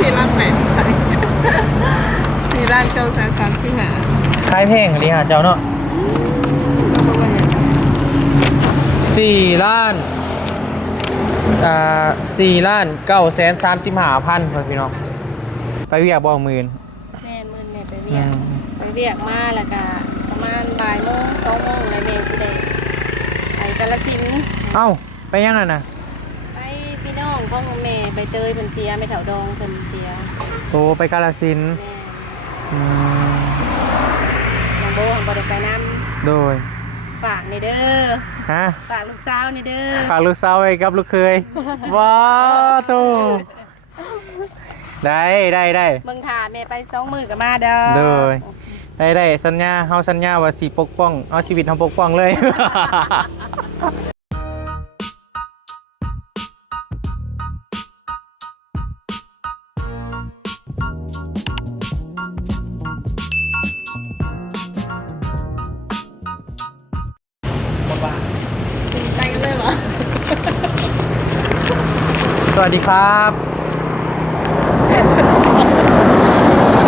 ที่ร้านไหนใส่สี่ร้านเก้าแสนสามที่หาขายเพลงหรือหาเจ้าเนาะ4 ล้าน4,935,000พี่น้องไปเวียกบ่หมื่นแม่มื่นเนี่ยไปเวียกมาแล้วก็ประมาณบ่ายโมง2 โมงในเมสิเดไปกาฬสินธุ์เอ้าไปยังไงนะไปพี่น้องพ่อแม่ไปเตยเป็นเสียไปแถวดองเป็นเสียโตไปกาฬสินธุ์น้องโบของบริไปน้ำโดยฝากในเด้อฮะฝากลูกสาวในเด้อฝากลูกสาวไว้กับลูกเคยว้าวโตได้เบิ่งถ่าแม่ไป2 มื้อกับมาเด้อโดยได้สัญญาเฮาสัญญาว่าสิปกป้องเอาชีวิตเฮาปกป้องเลยใจกันเลยเหรอสวัสดีครับ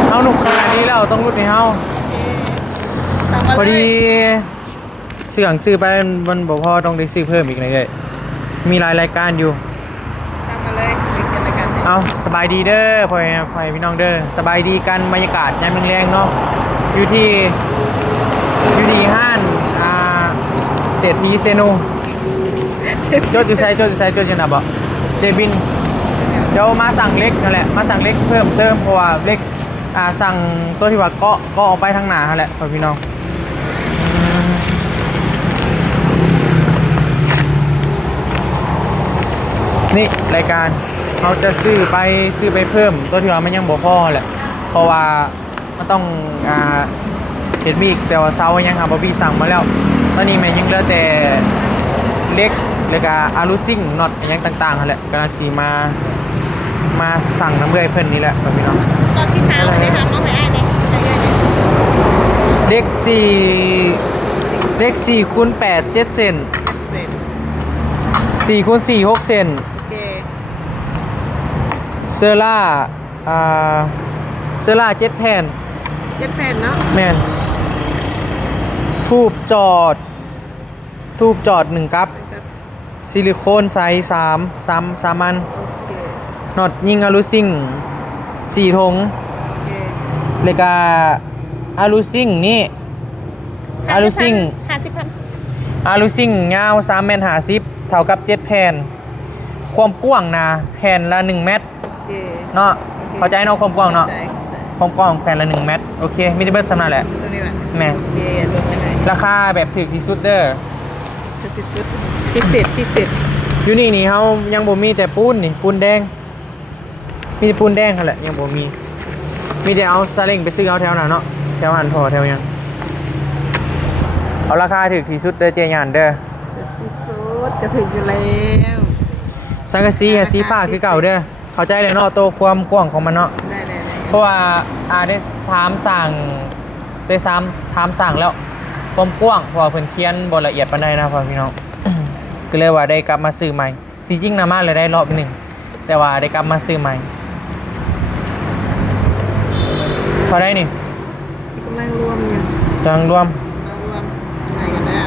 เอาหนุ่มขนาดนี้แล้วต้องรุดในเฮาพอดีเสื่องซื้อไปมันบอกพอต้องได้ซื้อเพิ่มอีกหน่อยเลยมีรายการอยู่ตามมาเลยรายการเอาสบายดีเด้อพ่อพี่น้องเด้อสบายดีกันบรรยากาศยามแรงๆเนาะอยู่ที่ห้านเศรษฐีเซโนโจทย์จะใช้จะนับบ่เดบินเดี๋ยวมาสั่งเล็กนั่นแหละมาสั่งเล็กเพิ่มเติมเพราะว่าเล็กสั่งตัวที่ว่าก็ออกไปทางหน้านั่นแหละพ่อพี่น้องนี่รายการเราจะซื้อไปเพิ่มตัวที่ว่ามันยังบ่พอแหละเพราะว่ามันต้องเห็นมีอีกแต่ว่าเซายังหาบอบบี้สั่งมาแล้วตอนนี้มันยังเหลือแต่เล็กแล้วก็อารูซิ่งน็อตยังต่างๆนั่นแหละกำลังสีมาสั่งน้ำเบื่อเพิ่นนี่แหละพี่น้องตอนที่เท้าได้ทำมาให้เนี่ยเลข4คูณ8 7 เซน4คูณ4 6 เซนเซอร่า7 แผ่นเนาะแม่นทูบจอด1 กับซิลิโคนไซส์3 อันน็อตยิงอารูซิ่ง4 ถุงเลยก็อารูซิ่งนี่อารูซิ่งยาว3 เมตร 50เท่ากับ7 แผ่นความกว้างนะแผ่นละ1 เมตรเนาะเข้าใจเนาะความกว้างเนาะความกว้างแผ่นละ1 เมตรโอเคมินิเบิร์ดสำนักแหละแม่ราคาแบบถูกที่สุดเด้อพิเศษอยู่นี่เขายังบ่มีแต่ปูนนี่ปูนแดงมีแต่ปูนแดงค่ะแหละยังบ่มีแต่เอาซาเล้งไปซื้อเอาแถวนั้นเนาะแถวหันทอแถวยังเอาราคาถูกที่สุดเด้อเจียนเด้อที่สุดก็ถึงอยู่แล้วสังกะสีฟ้าคือเก่าเด้อเข้าใจเลยเนาะตัวความกว้างของมันเนาะได้เพราะว่าได้ถามสั่งแล้วความกว้างเพราะเพิ่นเขียนบ่ละเอียดปานใดนะพ่อพี่น้องก็เลยว่าได้กลับมาซื้อใหม่จริงๆนะมาเลยได้รอบนึงแต่ว่าได้กลับมาซื้อใหม่พอได้นี่กำลังรวมอยู่รวมไหนกันได้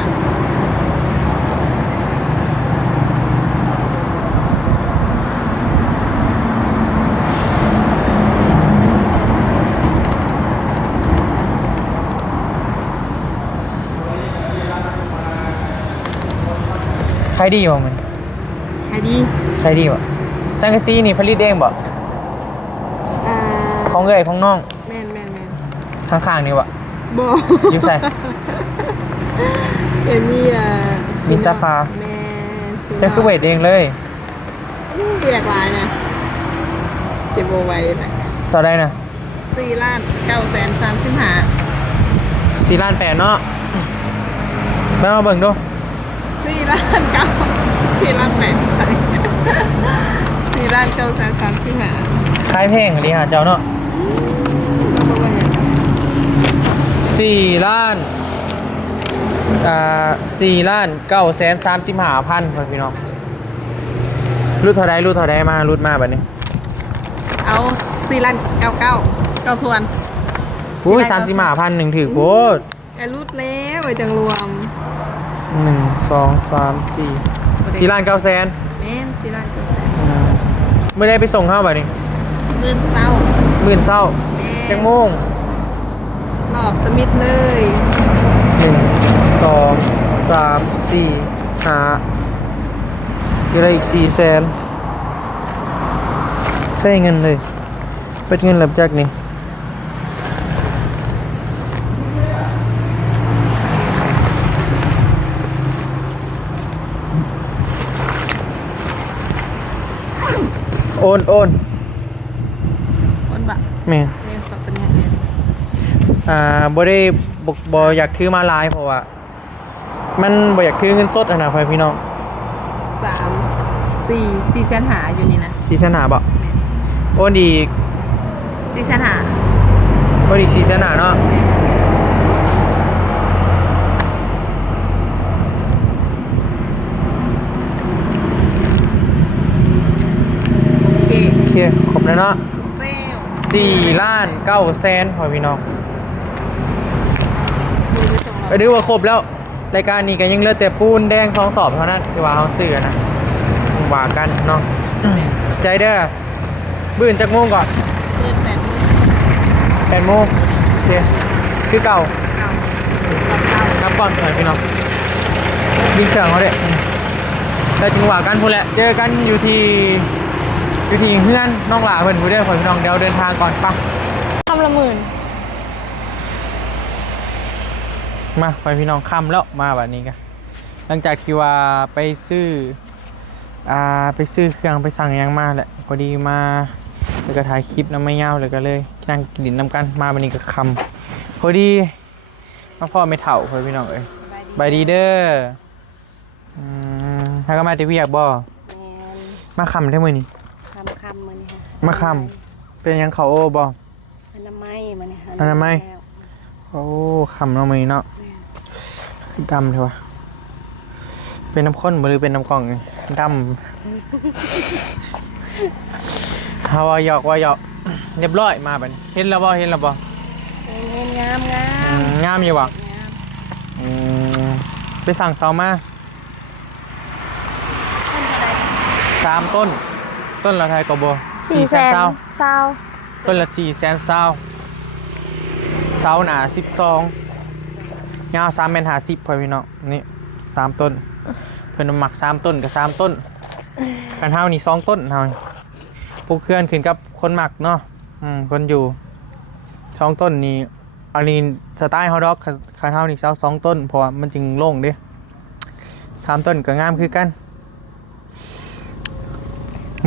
ใครดีบ่มันใครดีบ่สังกะสีนี่ผลิตเองบ่ของเอ้ยของน้องแม่นข้างๆนี่บ่อยู่ใส่มีสาขาแม่จะคือเวทเองเลยเรียกลายนะสิบโบไว้นะสอได้นะ4,935,000 4 ล้าน 8เนาะมาเบิ่งดู4 ล้าน 9 4 ล้าน 8ใส่4 ล้าน 935,000ขายเพลงหรือหาเจ้าเนาะ4 ล้าน4,935,000พี่น้องรุ่นเท่าไรมารุ่นมาแบบนี้เอา 4,99,900ทวน อุ้ย35,000ถือโคตร ไอ้รุดแล้วไอ้จังรวม 1 2 3 4 4,900,000 แม่น4,900,000 ไม่ได้ไปส่งเข้าบ่นี่ เงินเศร้า มื่นเศร้า แม่ จังโมง รอบสมิธเลย 1 2 3 4 5มีอะไรอีก400,000ใช่เงินเลยเป็นเงินหลับจากนี่โอนคนบะ แม่น แม่ขอบเป็นไง บ่ได้บ่อยากถือมาหลายเพราะว่ามันบ่อยากถือเงินสดอะนะพี่น้อง 4แสนหาอยู่นี่นะ 4 ชั้นหาบ่โอนอีก 4แสนหา โอนอีก4 ชั้นหาเนาะ โอเค โอเคครบแล้วเนาะ เร็ว 4,900,000พี่น้อง ดูไปส่ง ไปดูว่าครบแล้วรายการนี้ก็ยังเหลือแต่ปูนแดง2 สอบเท่านั้นที่ว่าเฮาซื้อนะว่ากันเนาะใจเด้อบื้นจักโมงก่อน เปิด8 8 โมงโอเคคือเก่า เอารับเก้า ครับก่อนหน่อยพี่น้องยิงเครื่องเขาเด้แล้วจึงว่ากันพูดแหละเจอกันอยู่ที่เฮือนน้องหลาเพิ่นผู้เด้อพี่น้องเดี๋ยวเดินทางก่อนปะ คำละหมื่น มาไปพี่น้องค่ำแล้วมาแบบนี้กันหลังจากที่ว่าไปซื้อเครื่องไปสั่งหยังมาแหละพอดีมาแล้วก็ถ่ายคลิปน้ำไม่ยาวเลยก็เลยนั่งกินดินน้ำกันมาวันนี้ก็ค่ำพอดีมาพ่อไม่เถ่าพี่น้องเอ้ยบายดีเด้อถ้าก็มาจะเวียกบ่มาค่ำได้มื้อนี้ คำมันค่ะ มาค่ำเป็นหยังเขาโอ้บ่ อนามัยมันค่ะ อนามัย โอ้ค่ำเนาะมื้อนี้เนาะคือดำเถอะวะเป็นน้ำข้นหรือเป็นน้ำกล่องไงดำฮาวาหยอกว่าหยอกเรียบร้อยมาบัดนี้เห็นแล้วบ่เห็นงามงามอยู่บ่ไปสั่งเสามา3 ต้นละไทยก็บ่ 400,000 ต้นละ400,000เสาหนา12ยาว3 เมตร 50พอพี่น้องนี่3 ต้นเพิ่นหมัก3 ต้นกับ3 ต้นกันเฮานี่2 ต้นเฮาปลูกเคลื่อนขึ้นกับคนหมักเนาะคนอยู่2 ต้นนี่อันนี้สไตล์เฮาดอกคันเฮานี่เซา2 ต้นเพราะว่ามันจึงโล่งเด้3 ต้นก็งามคือกัน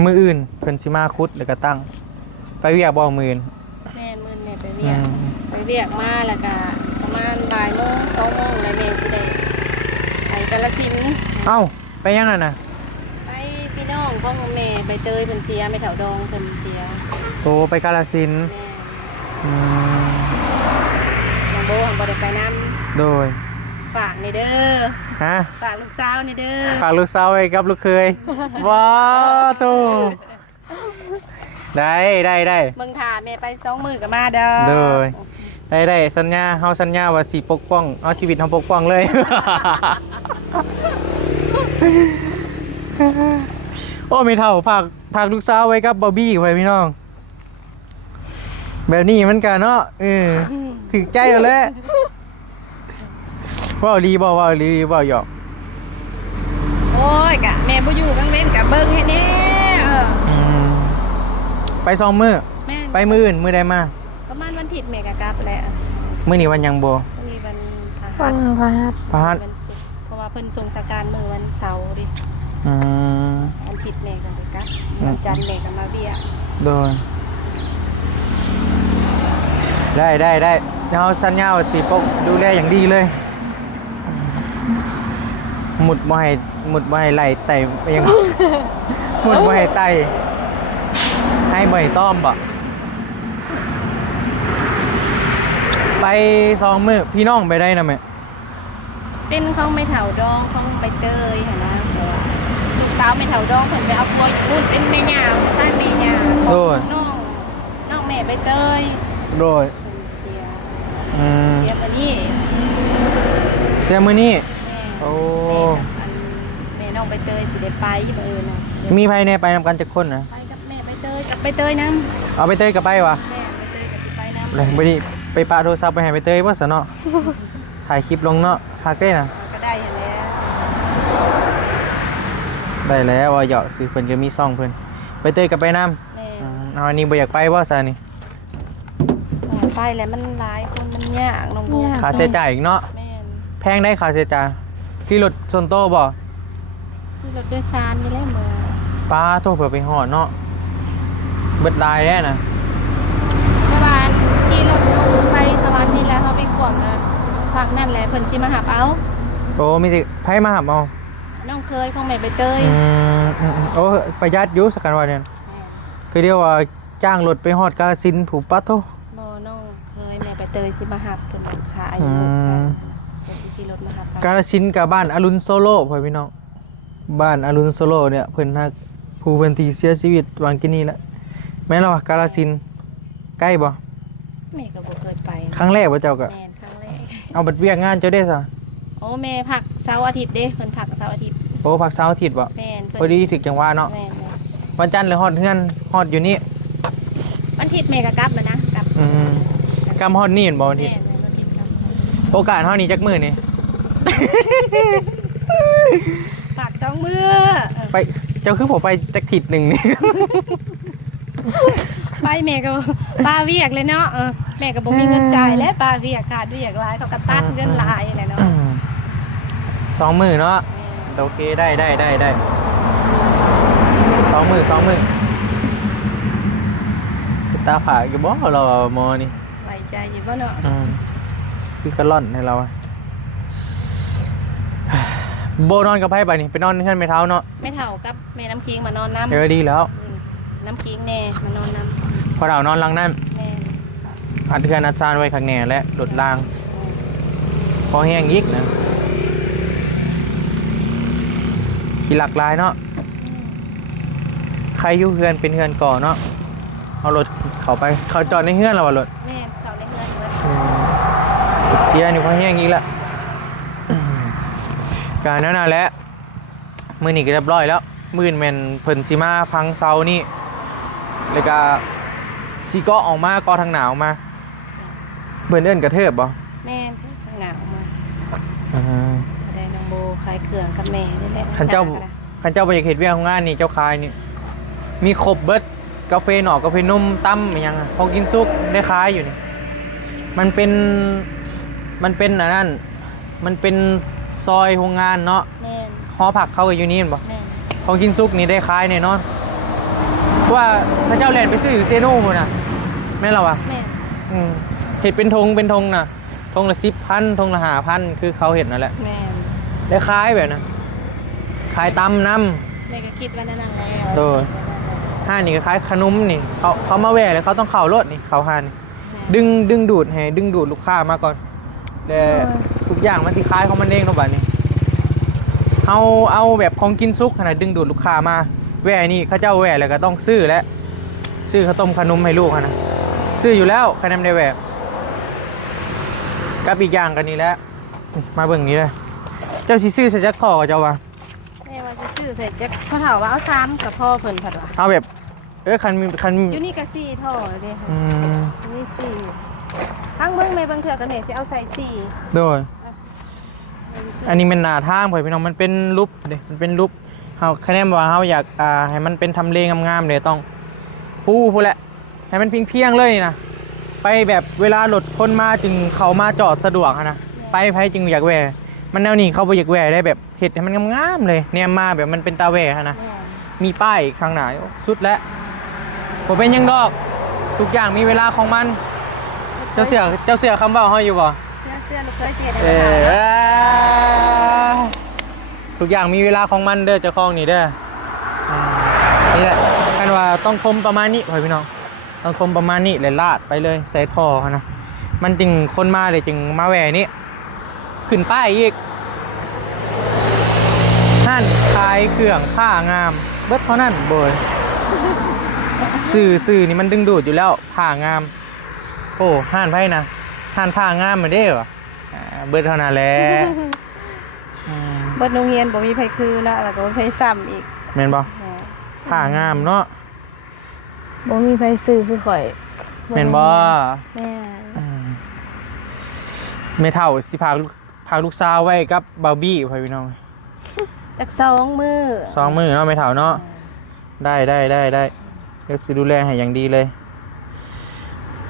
มืออื่นเพิ่นสิมาคุดแล้วก็ตั้งไปเวียกบ่มื้ออื่นแม่มื้อนี่ไปเวียกมาแล้วก็ประมาณบ่ายโมง2 โมงแล้วแม่สิได้ไปกาฬสินธุ์ เอ้าไปยังนั่นน่ะ ไปพี่น้องพ่อแม่ใบเตยเพิ่นเสียไม่เฒ่าดองเพิ่นเสีย โตไปกาฬสินธุ์ แม่น้องโบบ่ได้ไปนำ โดย ฝากนี่เด้อ ฮะ ฝากลูกสาวนี่เด้อ ฝากลูกสาวไว้กับลูกเคย ว้าวโตได้ เบิ่งท่าแม่ไป2 มื้อก็มาเด้อ โดยได้สัญญาเฮาสัญญาว่าสิปกป้องเอาชีวิตเฮาปกป้องเลย โอ้ไม่เท่าฝากลูกสาวไว้กับบอบบี้ไว้พี่น้องแบบนี้มันกันเนาะถึกใจแล้วแหละว่าลีบ่หยอก โอ้ยกะแม่บ่อยู่กลางเว้นกะเบิ่งให้แน่ไป2 มื้อ แม่ ไปมื้ออื่นมื้อใดมา ประมาณวันอาทิตย์แม่ก็กลับแล้ว มื้อนี้วันหยังบ่ มีวัน วันพฤหัส พฤหัส วันศุกร์เพราะว่าเพิ่นส่งสการมื้อวันเสาร์ดิ วันอาทิตย์แม่ก็ไปกลับวันจันทร์แม่ก็มาเวีย โดยได้เฮาสัญญาว่าสิปกดูแลอย่างดีเลยหมุดบ่ให้ไหลไต่ไปยัง หมุดบ่ให้ไต่ให้บ่ให้ต้อมบ่ไป2 มื้อพี่น้องไปได้นะแม่ เป็นของไม่เฒ่าดองของใบเตยหั่นนะเพราะว่าลูกสาวไม่เฒ่าดองเพิ่นไปเอาปัวอยู่นู่นเป็นแม่ย่าใต้แม่ย่าน้อง ใบเตย โดย เพิ่นเสีย อืม เสียมานี่ เสียมื้อนี้ แม่ โอ้ แม่น้องใบเตยสิได้ไปเบิ่น่ะ มีไผแน่ไปนำกันจักคนนะ ไปกับแม่ใบเตยกับใบเตยนำ เอาไปเตยกับไปวะ แม่ใบเตยก็สิไปนำ เลยบ่ได้ไปปะโทรศัพท์ไปให้ไปเตยบ่ซะเนาะ ถ่ายคลิปลงเนาะคักเด้น่ะ ก็ได้หั่นแหละ ได้แล้วว่าเหยาะซื้อเพิ่นก็มีซ่องเพิ่นไปเตยกับไปนำ แม่ เอาอันนี้บ่อยากไปบ่ซะนี่ ไปแล้วมันหลายคนมันยากน้องโบ ค่าใช้จ่ายอีกเนาะ แม่น แพงได้ค่าใช้จ่ายที่รถส่วนโตวบ่ ที่รถโดยสารนี่แหละมื้อ ป้าโทรเผื่อไปฮอดเนาะเบิดลายแน่น่ะ สวรรค์ที่รถไปสวรรค์นี่แหล้วเขาไปกวดนะพักนั่นแหละเพิ่นสิมาหับเอา โอ้มีสิไผมาหับเอา น้องเคยของแม่ใบเตย โอ้ประหยัดอยู่สักกันว่าเนี่ยคือเรียกว่าจ้างรถไปฮอดกาฬสินธุ์ผูกปัดโท บ่น้องเคยแม่ใบเตยสิมาหับเพิ่นขาย อื อยู่ ม เพิ่นสิขี่รถมาหับ กาฬสินธุ์กับบ้านอรุณโซโล่พ่อพี่น้องบ้านอรุณโซโล่เนี่ยเพิ่นฮักผู้เพิ่นที่เสียชีวิตวางกินนี่แหละแม่นแล้วว่ากาฬสินธุ์ใกล้บ่ แม่ก็บ่เคยไป ครั้งแรกบ่เจ้าก็ แม่นครั้งแรก เอาบัดเวียกงานเจ้าได้ซะ โอ้แม่พักเสาร์อาทิตย์เด้เพิ่นพักเสาร์อาทิตย์ โอ้พักเสาร์อาทิตย์บ่ แม่น พอดีถึกจังหวะเนาะ แม่น วันจันทร์เลยฮอดเฮือนฮอดอยู่นี่ วันอาทิตย์แม่ก็กลับมานะกลับ กำฮอดนี่เห็นบ่วัน แม่ ที่ นวันอาทิตย์กลับ โอกาสเท่านี้จักมื้อนี่ ฝาก2มื้อ ไปเจ้าคือผมไปจักทิศหนึ่งนี่ ไปแม่ก็ป้าเวียกเลยเนาะแม่ก็บ่มีเงินจ่ายแล้วป้าเวียกขาดเวียกหลายเขาก็ตัดเงินหลายแหละเนาะ 2 มื้อเนาะโอเคได้2 มื้อตาผากอยู่บ่เราหมอนี่ ไว้ใจอยู่บ่เนาะ คือกระล่อนให้เราอะโบนอนกับไพ่ไปนี่ไปนอนเฮือนไม่เท้าเนาะ ไม่เท่ากับแม่น้ำคิงมานอนน้ำ เออดีแล้ว น้ำคิงแน่มานอนน้ พอเรานอนหลังนั่น ำแม่ อัดเทือนอาจารย์ไว้ข้างแหน่และหลดลางพอแห้งอีกนะขี่หลักลายเนาะใครอยู่เฮือนเป็นเฮือนก่อเนาะเอารถเขาไปเขาจอดในเฮือนเราว่ารถ แม่เขาในเงินเบิด เชียร์นี่พอแห้งอีกแล้วการนั้นน่ะแหละมือนี่ก็เรียบร้อยแล้วมือนแมนเพิ่นสิมาพังเซานี่แล้วก็สิเก็ออกมาก็ทางหนาวมาเพิ่นเอิ้นกระเทิบบ่ แม่ข้างหนาวมา อ่า แสดงน้องโบขายเครื่องกับแม่นี่แหละ คันเจ้าไปอยากเห็นเวียงของงานนี่เจ้าคายนี่มีครบเบิดกาแฟหนอกาแฟนมตั้มอหยังอะพอกินซุกได้คายอยู่นี่มันเป็นอันนั้นมันเป็นซอยโรงงานเนาะ แม่ หอผักเข้ากับอยู่นี่เห็นบ่ แม่ พอกินซุกนี่ได้คายแน่นอนเพราะว่าพระเจ้าแลนไปซื้ออยู่เซโน่พุ่นน่ะแม่นเหรอวะ แม่ เห็ดเป็นธงน่ะธงละ10,000ธงละ5,000คือเขาเห็ดนั่นแหละ แม่ ได้คายแบบนะขายตำน้ำ แม่ก็คิดว่านั่นแล้ว โดย ห้านี่ก็คล้ายขนมนี่เขามาแวะเลยเขาต้องเข่ารถนี่เขาห้านี่ดึงดูดให้ดึงดูดลูกค้ามาก่อนแต่ทุกอย่างมันสิคล้ายของมันเองเนาะบัดนี้เอาแบบของกินซุกขนาดดึงดูดลูกค้ามาแวะนี่เขาเจ้าแวะแล้วก็ต้องซื้อแล้วซื้อข้าวต้มขนมให้ลูกนะซื้ออยู่แล้วคะแนนได้แวะกับอีกอย่างกันนี่แหละมาเบิ่งนี้เลยเจ้าสิซื้อใส่จักข้อเจ้าวะ แม่ว่าจะซื้อเสร็จจะเขาถามว่าเอา3กับพ่อเพิ่นผัดว่า เอาแบบคัน อยู่นี่ก็4ท่อเด้ค่ะ อืม นี่4ทั้งเมืองแม่บางเทื่อก็แม่สิเอาใส่4 โดยอันนี้เป็นหน้าทางเผยพี่น้องมันเป็นรูปเด้มันเป็นรูปเฮาคะแนนว่าเฮาอยากให้มันเป็นทำเลงามๆเด้ต้องปูพู้นแหละให้มันเพียงๆเลยนี่นะไปแบบเวลารถคนมาจึงเขามาจอดสะดวกนะไปจึงอยากแวะมันแนวนี้เขาบ่อยากแวะได้แบบเฮ็ดให้มันงามๆเลยแนมมาแบบมันเป็นตาแวะนะ มีป้ายข้างหน้าสุดแล้วผมเป็นยังดอกทุกอย่างมีเวลาของมัน เจ้าเสือคำเบาห้อยอยู่บ่ เสื้อลูกเคยเสียได้ เออทุกอย่างมีเวลาของมันเด้อเจ้าของนี่เด้อนี่แหละกันว่าต้องคมประมาณนี้พี่น้องต้องคมประมาณนี้เลยลาดไปเลยใส่ท่อนะมันจึงคนมาเลยจึงมาแหวนี่ขึ้นป้ายอีกท่านขายเครื่องผ้างามเบิดเท่านั้นเบย สื่อนี่มันดึงดูดอยู่แล้วผ้างามโอ้ห่านไพ่นะห่านผ้างามมาได้เหรอเบิดเท่านั้นแหละ เบิดโรงเรียนบ่มีไผคือละแล้วก็บ่มีไผซ้ำอีก แม่นบ่ผ้างามเนาะ บ่มีไผซื้อคือข่อย แม่นบ่ แม่ ไม่เท่าสิพาลูกสาวไว้กับบาร์บี้พ่อพี่น้อง จัก2มื้อ 2 มื้อเนาะไม่เท่าเนาะได้เดี๋ยวสิดูแลให้อย่างดีเลย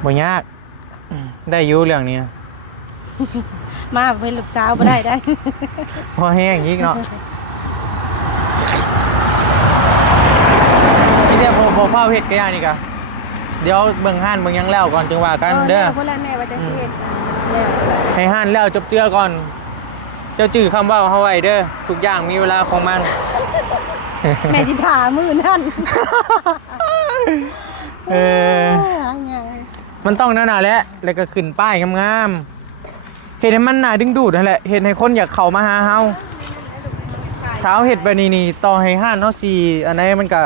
บ่ยากได้อยู่เรื่องนี้ มาเป็นลูกสาวบ่ได้ พอแห้งอีกเนาะนี่เดี๋ยวพอเฝ้าเฮ็ดก็ย่านี่กะเดี๋ยวเบิ่งห้านเบิ่งหยังแล้วก่อนจึงว่ากันเด้อ คนละแม่ว่าจะเฮ็ดแล้ว ให้ห้านแล้วจบเจือก่อน เจ้าจื้อคำว่าเฮาไว้เด้อทุกอย่างมีเวลาของมัน แม่สิถามื้อนั่น มันต้องนั่นน่ะแหละแล้วก็ขึ้นป้ายงามๆเฮ็ดให้มันน่าดึงดูดนั่นแหละเฮ็ดให้คนอยากเข้ามาหาเฮาเช้าเฮ็ดแบบนี้ต่อให้ห้านเนาะสิอันไหนมันก็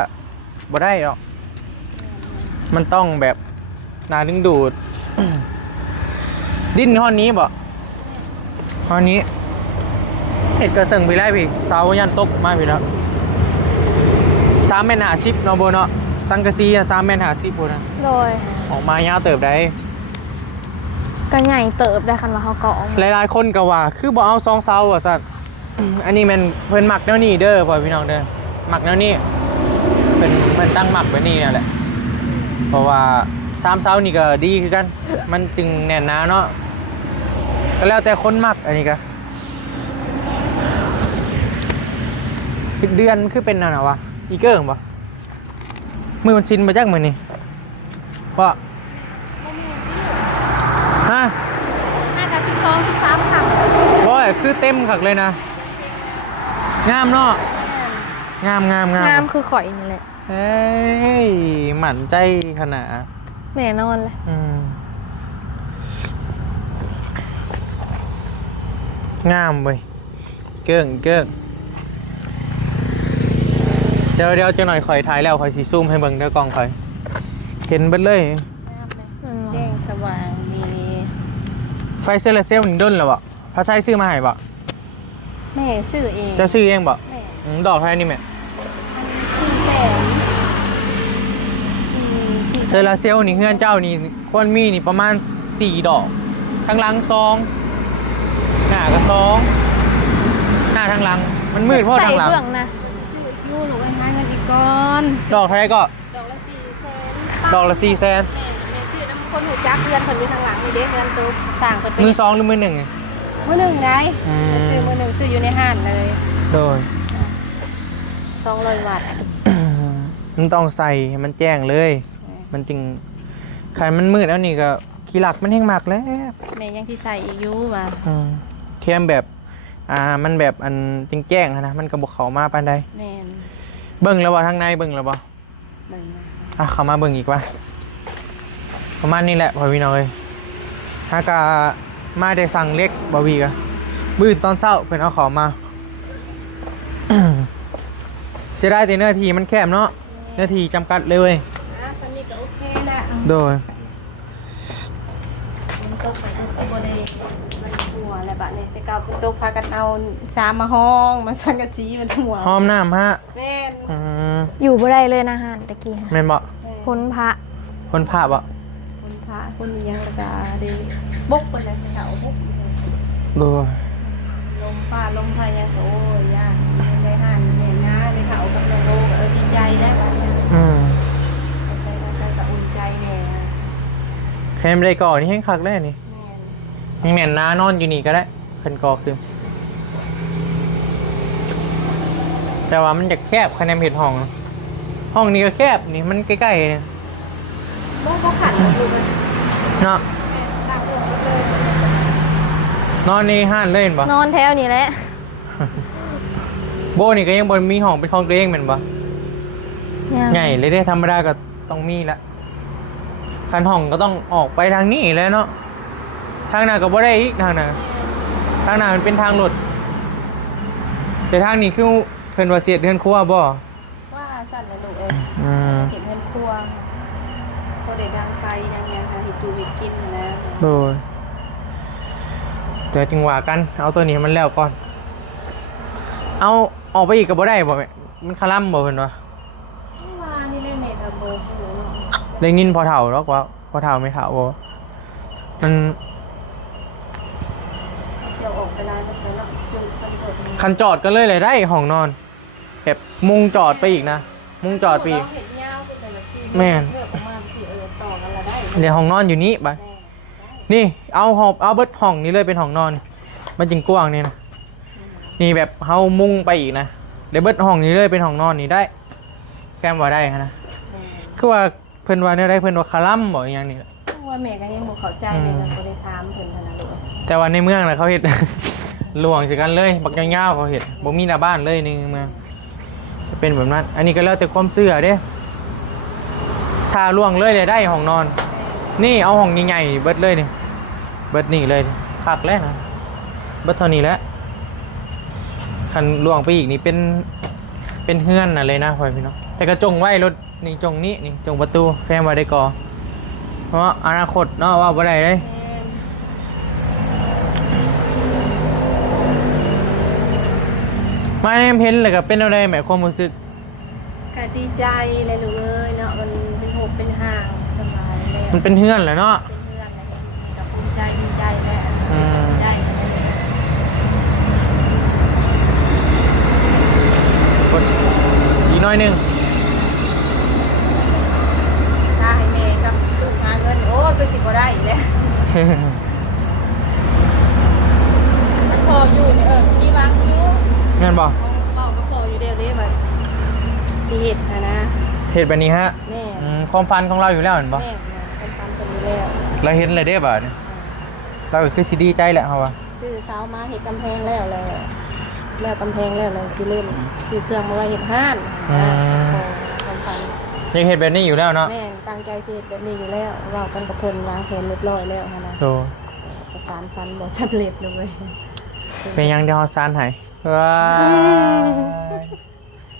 บ่ได้หรอกมันต้องแบบน่าดึงดูด ดิ้นข้อนี้บ่ข้อนี้เห็ดกระเซิงไปไล่พี่สาวยันตกมาพี่แล้ว3 เมตร 50เนาะโบเนาะสังกะสี3 เมตร 50พุ่นนะ โดย ออกมายาวเติบได้ ก็ใหญ่เติบได้คันว่าเฮาเกาะ หลายๆคนก็ว่าคือบ่เอา2 เสาอ่ะซั่น อันนี้มันเพิ่นมักแนวนี้เด้อพ่อพี่น้องเด้อมักแนวนี้เพิ่นตั้งมักไว้นี่นั่นแหละเพราะว่า3 เสานี่ก็ดีคือกันมันจึงแน่นหนาเนาะก็แล้วแต่คนมักอันนี้ก็เดือนคือเป็นนั่นน่ะวะอีเกิ้งบ่มือมันชินมาจากมือนี่ว่าฮะ น่าจะ12 13ค่ะ บ่อยคือเต็มขักเลยนะงามเนาะงาม งามคือข่อยนี่แหละ เฮ้ยหมั่นใจขนาด แน่นอนเลย งามเว้ยเกิ้งเดี๋ยวจะหน่อยข่อยถ่ายแล้วข่อยสีซูมให้เบิ่งเด้อกล้องข่อยเห็นเบิดเลย แจ้งสว่างดี ไฟเซลเซลล์นี่ด้นแล้วบ่พระไซซื้อมาให้บ่ แม่ซื้อเอง เจะซื้อเองบ่ แม่ ดอกเท่านี้แม่ 400,000 เซลาเซลล์นี่เฮือนเจ้านี่ควรมีนี่ประมาณ4 ดอกทางหลัง2หน้าก็2หน้าทางหลังมันมืดเพราะทางหลัง ใส่เบื้องนะ ซื้ออยู่หนูไปหาเงินอีกก่อน ดอกเท่าไหร่ก็ ดอกละ400,000 ดอกละ400,000 แม่ซื้อน้ำคนหูจักเงินเพิ่นอยู่ทางหลังนี่เด้เงินตัวสร้างเพิ่นไป มือ2หรือมือ1 มื้อหนึ่งได้ซื้อมื้อหนึ่งซื้ออยู่ในห้างเลย โดย 200 วัตต์ มันต้องใส่ให้มันแจ้งเลย มันจึงคันมันมืดแล้วนี่ก็ขี้หลักมันแห้งมากแล้ว แม่ยังสิใส่อีกอยู่ว่า เทียมแบบมันแบบอันจริงแจ้งนะมันก็บ่เข้ามาปานใด แม่น เบิ่งแล้วบ่ทางในเบิ่งแล้วบ่ เบิ่งนะ เข้ามาเบิ่งอีกว่าประมาณนี้แหละพ่อพี่น้องเอ้ยถ้ากะมาได้สั่งเล็กบ่วีกะมื้อตอนเช้าเพิ่นเอาของมา เสียดายแต่เนื้อที่มันแคบเนาะเนื้อที่จำกัดเลยเว้ย สามีก็โอเคละ โดย มันตกไปก็สิบ่ได้มันหัวแล้วบัดนี้แต่เก่าเป็นตกพากันเอาสามมาห้องมาสังกะสีมันหัว หอมน้ำฮะ แม่น อยู่บ่ได้เลยนะฮานตะกี้ แม่นบ่ พ้นพระ คนภาพบ่ คนพระคนอิหยังแล้วก็ได้บกไปเลยแถวบก โดย ลมฟ้าลมพายังโอ้ยยากในห้างในนาในเขากับโลกดีใจได้บัดนี้ใส่กับอุ่นใจแน่ แคมได้ก่อนี่แห้งคักเลยนี่ แม่น มีแม่นน้านอนอยู่นี่ก็ได้เพิ่นก่อคือแต่ว่ามันจะแคบคะแนนเห็ดห้องนี้ก็แคบนี่มันใกล้ๆเนี่ย บ่ขันลูกมัน เนาะ ต่างหัวเลย นอนในห้านเลยเห็นบ่ นอนแถวนี่แหละ โบนี่ก็ยังบ่มีห้องเป็นของตัวเองแม่นบ่ใหญ่เลยเด้ธรรมดาก็ต้องมีละคันห้องก็ต้องออกไปทางนี้แหล้วเนาะทางหน้าก็บ่ได้อีกทางหน้ามันเป็นทางรถแต่ทางนี้คือเพิ่นว่าเสียดเฮือนครัวบ่ ว่าสั่นเลยลูกเอ้ยเห็นเงินครัว ได้ดังไปยังไงค่ะเห็ดดูเห็ดกินนะ โดยแต่จึงว่ากันเอาตัวนี้มันแล้วก่อนเอาออกไปอีกก็บ่ได้บ่แม่มันคลั่มบ่เพิ่นว่า ว่านี่เล่นเมทาโบโหเนาะ ได้ยินพอเฒ่าแล้วว่าพอเฒ่าไม่เฒ่าบ่มัน เดี๋ยวออกไปร้านแล้วเนาะจุดคนเปิด คันจอดกันเลยได้ห้องนอนแบบมุงจอดไปอีกนะมุงจอดไปอีก เห็ดยาวเป็นแบบที่ แม่น เพื่อประมาณที่ต่อกันละได้ เดี๋ยวห้องนอนอยู่นี้บัดนี่เอาหอบเอาเบิดห้องนี้เลยเป็นห้องนอนนี่มันจึงกว้างนี่นะนี่แบบเฮามุงไปอีกนะเดี๋ยวเบิดห้องนี้เลยเป็นห้องนอนนี่ได้แก้มว่าได้นะคือว่าเพิ่นว่าเนี่ยได้เพิ่นว่าคาลัมบ่อหย่างนี้ ว่าแม่ก็ยังบ่เข้าใจเลยนะบ่ได้ถามเพิ่นเท่านั้นลูก แต่ว่าในเมืองน่ะเขาเฮ็ด หลวงสิกันเลยบักยาวๆเขาเฮ็ดบ่มีหน้าบ้านเลยในเมืองจะเป็นแบบนั้น อันนี้ก็แล้วแต่ความเชื่อเด้ถ้าล่วงเลยได้ห้องนอน นี่เอาห้องใหญ่ๆเบิดเลยนี่เบิดนี่เลยคักแล้วนะเบิดเท่านี้แล้วคันล่วงไปอีกนี่เป็นเฮือนน่ะเลยนะพ่อพี่น้องแต่ก็จงไว้รถนี่จงนี้นี่จงประตูแฟมไว้ได้ก่อเพราะอนาคตเนาะว่าบ่ได้เลยมาแนมเห็นเลยก็เป็นอะไรหมายความรู้สึก ก็ดีใจเลยลูกเอ้ยเนาะมันเป็นหกเป็นห่างสบายแล้ว มันเป็นเฮือนแหละเนาะ เป็นเรื่องอะไรกับภูมิใจดีใจแหละ อืม ได้ กดอีกหน้อยหนึง ซาให้แม่กับลูกหาเงินโอ้ก็สิบ่ได้อีกแล้วมันพออยู่เนี่ยมีวางอยู่ งั้นบอก เมาก็พออยู่เดียวเลยแบบสิเฮ็ดนะ เหตุแบบนี้ฮะ แม่ ความฝันของเราอยู่แล้วเห็นปะ แม่เป็นปันกันอยู่แล้ว เราเห็นเลยได้บ่าเนี่ยเราก็คือสิดีใจแหละเขาว่า ซื้อเสามาเฮ็ดกำแพงแล้วแล้วกำแพงแล้วเลยสิเริ่มซื้อเครื่องมาไว้เฮ็ดห้านความฝัน ยังเห็นแบบนี้อยู่แล้วเนาะ แม่ตั้งใจสิเฮ็ดแบบนี้อยู่แล้วเรากันกับเพิ่นวางแผนเรียบร้อยแล้วนะ โต ประสานฟันบ่สำเร็จเลย เป็นยังเดียวซานหายว้า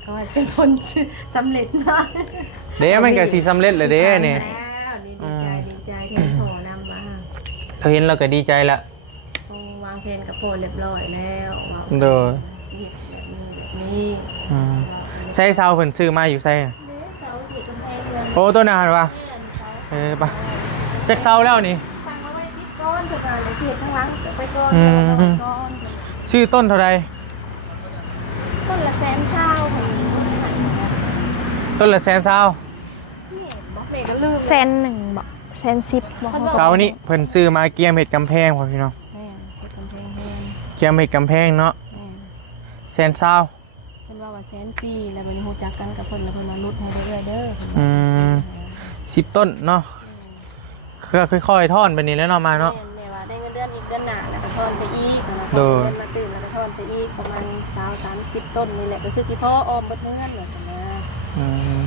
ก็เป็นคนสำเร็จนะ เด้มันก็สิสำเร็จเลยเด้เนี่ย แล้วดีใจที่ขอนำมา เราเห็นเราก็ดีใจละ วางแผนกับโพเรียบร้อยแล้ววาง โดย แบบนี้ ใช้เสาเพิ่นซื้อมาอยู่ใส่ เสาเสียกำแพงเลย โอ้ตัวนานวะปะจักเสาแล้วนี่ สั่งเอาไว้ที่ก้อนถูกไหมเสียข้างหลังไปก้อนก้อน ชื่อต้นเท่าไร ต้นละแสนเช้าผม ต้นละแสนเสา บอกเมย์ก็ลืม 100,000บ่110,000บ่ เสานี่เพิ่นซื้อมาเกียมเห็ดกำแพงพ่อพี่น้อง แม่เสียกำแพงแม่ เกียมเห็ดกำแพงเนาะ แม่ แสนเสา เพิ่นว่าแสนสี่แล้วมันหูจักกันกับเพิ่นแล้วเพิ่นมาลุดให้เรื่อยๆเด้อ 10 ต้นเนาะคือค่อยๆทอนไปนี่แล้วเนาะมาเนาะ แม่ว่าได้เงินเดือนอีกเดือนหน้าแล้วก็ทอนซะอีกนะ โด เงินมาตื่นแล้วก็ทอนซะอีกประมาณ20-30 ต้นนี่แหละก็คือสิพ่อออมเบิดเงินแบบนะ อืม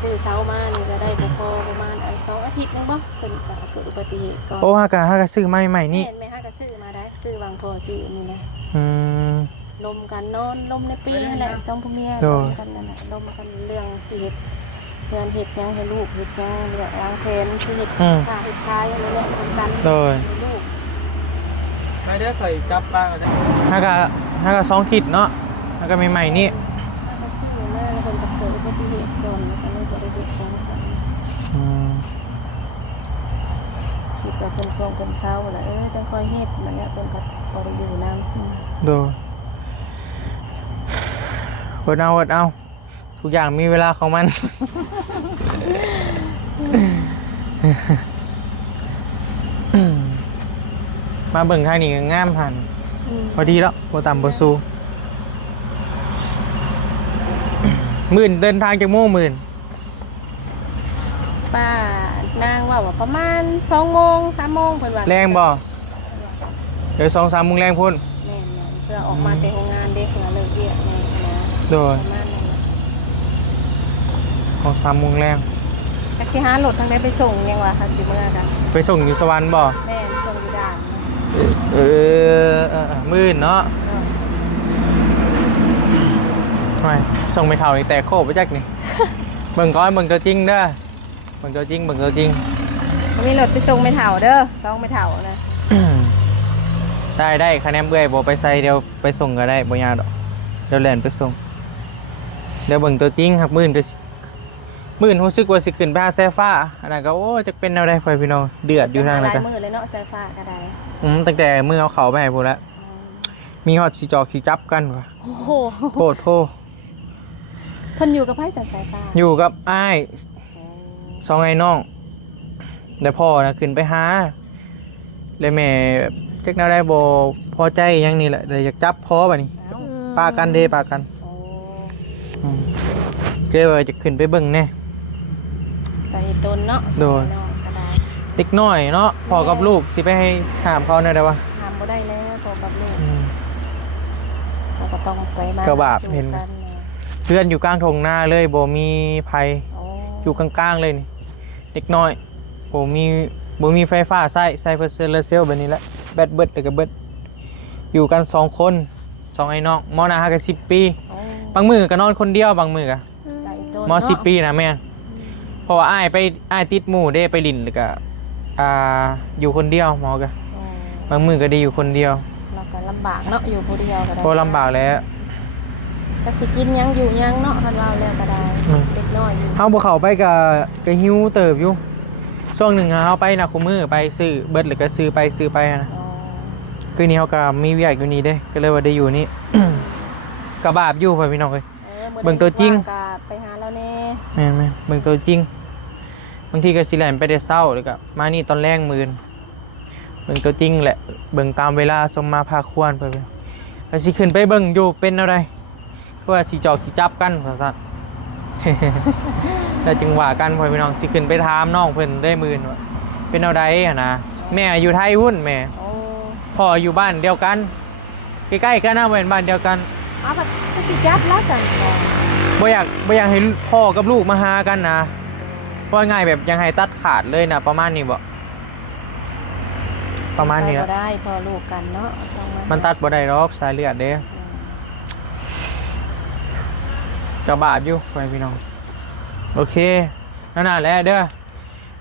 ซื้อเสามานี่ก็ได้ก็พอประมาณ2 อาทิตย์นึงบ่เพิ่นก็เกิดอุบัติเหตุก่อน โอ้ฮากะซื้อใหม่ๆนี่ แม่ก็ซื้อมาได้ซื้อวางพอซื้อนี่นะ อืม ลมกันนอนลมในปีนั่นแหละต้องผู้เมีย โด ล ย มกันนั่นแหละลมกันเรื่องชีวิตเรื่องเห็ดยังให้ลูกเห็ดยังเรื่องวางแผนชีวิตค่าเห็ดคายอะไรเนี่ยทำกัน โดย ให้ลูก ไม่ได้เคยจับปลาฮากะ2ขีดเนาะฮากะใหม่ๆนี่ แล้วก็ซื้อมาแล้วคนก็เกิดอุบัติเหตุก่อนแล้วก็เลยบ่ได้เฮ็ดของกัน อืม คิดว่าเป็นช่วงเป็นเช้าแล้วจะค่อยเฮ็ดแบบเนี้ยเป็นก็บ่ได้อยู่นำ โดยอดเอาทุกอย่างมีเวลาของมัน มาเบิ่งทางนี้ก็งามหันพอดีแล้วบ่ต่ำบ่สูงหมื่นเดินทางจากโมงหมื่น ป้านางว่าประมาณ2 โมง 3 โมงเพิ่นว่า แรงบ่เดี๋ยว2-3โมงแรงพุ่น แม่นๆเพื่อออกมาแต่โรงงานเด็กเลิกเรียนนะ โดย ประมาณนั้น ของ3โมงแรง แท็กซี่หารถทางใดไปส่งยังวะค่ะสิเมื่อกัน ไปส่งอยู่สวรรค์บ่ แม่ส่งอยู่ด่าน หมื่นเนาะทำไมส่งไปเท่านี่แต่โคบไปจักนี่ เบิ่งก้อนเบิ่งตัวจริงเด้อ บิ่งตัวจริงเบิ่งตัวจริง มีรถไปส่งไม่เถ่าเด้อส่งไม่เถ่านะ ได้คะแนนเบื่อบ่ไปใส่เดี๋ยวไปส่งก็ได้บ่ยากดอกเดี๋ยวแล่นไปส่งเดี๋ยวเบิ่งตัวจริงครับมื้อก็มื้อรู้สึกว่าสิขึ้นไปหาแซ่ฟ้าอันนั้นก็โอ้จักเป็นแนวใดพ่อพี่น้องเดือดอยู่ทางนั้น ห ก็ ลายมือเลยเนาะไฟฟ้าก็ได้ ตั้งแต่มื้อเอาเข้าไปให้พุ่นแล้วมีฮอดสิจอกสิจับกันว่ะ โอ้โห โทษโทษ เพิ่นอยู่กับไผสายฟ้า อยู่กับอ้ายสองไอ้น้องแต่พ่อนะขึ้นไปหาเลยแม่จักแนวได้บ่พอใจหยังนี่แหละเลยอยากจับพอบัดนี้ปากันเด้ปากัน โอ้ ก็เลยว่าจะขึ้นไปเบิ่งแน่ ตาตนเนาะ โดย ก็ได้ เด็กน้อยเนาะพ่อกับลูกสิไปให้ถามเขาแน่ได้วะ ทำบ่ได้แล้วพอกับลูกเราก็ต้องไปมา ก็บาป สู้ เห็นไหม กั เพื่อนอยู่กลางทงหน้าเลยบ่มีภัย โอ้ อยู่กลางๆเลยนี่เด็กน้อยบ่มีไฟฟ้าใส่เพิ่นโซลาร์เซลล์แบบนี้แหละแบตเบิดแล้วก็เบิดอยู่กัน2คน2ไอ้น้องมอนาก็10 ปี โอ้ บางมื้อก็นอนคนเดียวบางมื้อก็ ตาตน มอ เนาะ 10 ปีนะแม่นเพราะว่าอ้ายติดหมู่เด้ไปลิ้นแล้วก็อยู่คนเดียวหมอก็ โอ้ บางมื้อก็ได้อยู่คนเดียว เราก็ลำบากเนาะอยู่ผู้เดียวก็ได้ พอลำบากแล้ว จักสิกินหยังอยู่หยังเนาะคันว่าแล้วก็ได้ อืม เด็กน้อยอยู่ เฮาบ่เข้าไปก็หิวเติบอยู่ช่วงหนึ่งเฮาไปนะคุมือไปซื้อเบิดหรือก็ซื้อไปนะ อ๋อ คือนี้เฮาก็มีเวียกอยู่นี่เด้ก็เลยว่าได้อยู่นี่ กระบาบอยู่พ่อพี่น้องเอ้ย มื้อ เบิ่งตัวจริง ว่าก็ไปหาเราแน่ แม่นๆเบิ่งตัวจริงบางทีก็สิแล่นไปแต่เช้าแล้วก็มานี่ตอนแรงมื้อเบิ่งตัวจริงแหละเบิ่งตามเวลาสมมาพาควรไปก็สิขึ้นไปเบิ่งอยู่เป็นอะไรคือว่าสิจอกสิจับกันว่าซั่น แล้วจึงว่ากันพ่อพี่น้องสิขึ้นไปถามน้องเพิ่นได้มื้อว่าเป็นเอาใดหั่นนะแม่อยู่ไทยหุ้นแม่ โอ้ พ่ออยู่บ้านเดียวกันใกล้ๆกันนะเป็นบ้านเดียวกัน อ้าวบัดก็สิจับแล้วสั่นบ่ บ่อยากให้พ่อกับลูกมาหากันนะเพราะง่ายแบบยังให้ตัดขาดเลยนะประมาณนี้บ่ประมาณนี้ ไป อะ บ่ได้พอลูกกันเนาะต้อง มันตัดบ่ได้หรอกสายเลือดเด้กระบาดอยู่พ่อพี่น้องโอเคนั่นน่ะแหละเด้อ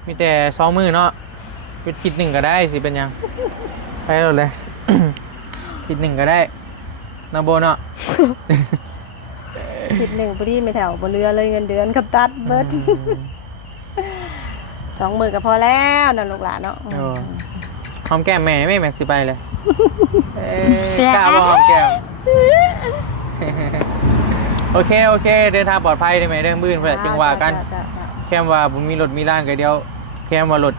มีแต่2 มื้อเนาะเป็นคิด1ก็ได้สิเป็นหยังไปแล้วเลย คิด1ก็ได้นะโบเนาะ ผิดหนึ่งพอดีไม่แถวบ่เรือเลยเงินเดือนกับตัดเบิด20,000ก็พอแล้วนั่นลูกหลานเนาะ เออ หอมแก้มแม่ไม่แม่สิไปเลยกล้าบอกหอมแก้ม โอเคเดินทางปลอดภัยได้ไหมเรื่องบื้นเพื่อจึงว่ากัน จ้ะ แค่ว่าผมมีรถมีร่างก็เดียวแค่ว่ารถ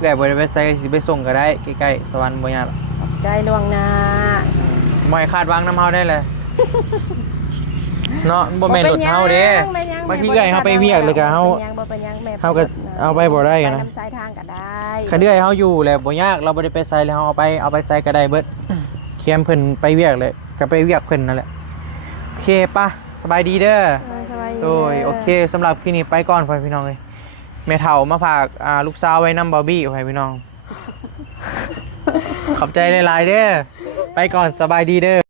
แกบริเวณไซส์ไปส่งก็ได้ใกล้ๆสวรรค์บ่ยากหรอก ขอบใจล่วงหน้า บ่ให้คาดหวังน้ำเฮาได้เลยเนาะบ่แม่นรถเฮาเด้บางทีเอื้อยเฮาไปเวียกเลยก็เฮา บ่เป็นหยังแม่ เฮาก็เอาไปบ่ได้ ไป นะ นำสายทางก็ได้ คันเอื้อยเฮาอยู่แล้วบ่ยากเราบ่ได้ไปไซแล้วเฮาเอาไปไซก็ได้เบิดเคียมเพิ่นไปเวียกเลยก็ไปเวียกเพิ่นนั่นแหละโอเคป่ะสบายดีเด้อ สบาย โดยโอเคสำหรับคลิปนี้ไปก่อนพ่อพี่น้องเลยแม่เฒ่ามาฝากลูกสาวไว้นำบอบบี้พ่อพี่น้อง ขอบใจหลายๆเด้อไปก่อนสบายดีเด้อ